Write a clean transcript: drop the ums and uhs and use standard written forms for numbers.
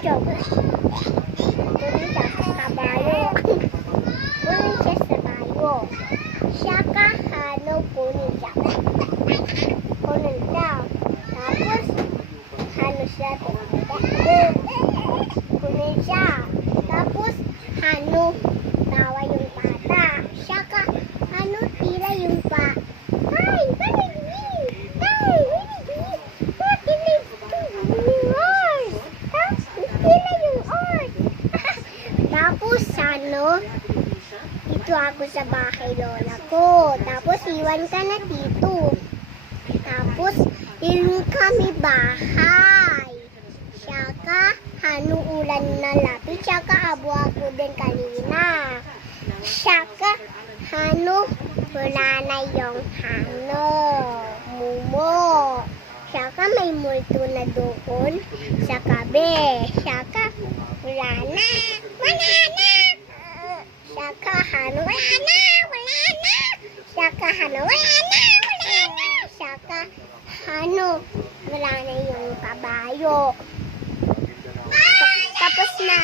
joke. Kunin siya sa kabayo. Kunin siya sa bayo. Saka Hano kunin siya. Kunin siya. Tapos Hano siya. Kunin siya. Tapos Hano tawa yung bata. Saka Hano tira yung pa. Ay, what is this? Ay, what is this? What is this? Yours. Tira yung oars. Tapos Hano, dito ako sa bahay lola ko. Tapos iwan ka na dito. Tapos ilong kami bahay. Saka Hano ulan na lapit. Saka abo ako din kanina. Saka Hano wala na yung Hano. Mumo. Saka may multo na doon sa kabe. Saka wala na. Wala na. Saka Hano wala na. Wala na. Saka Hano wala na. Wala na. Saka Hano wala na yung kabayo. Tapos na.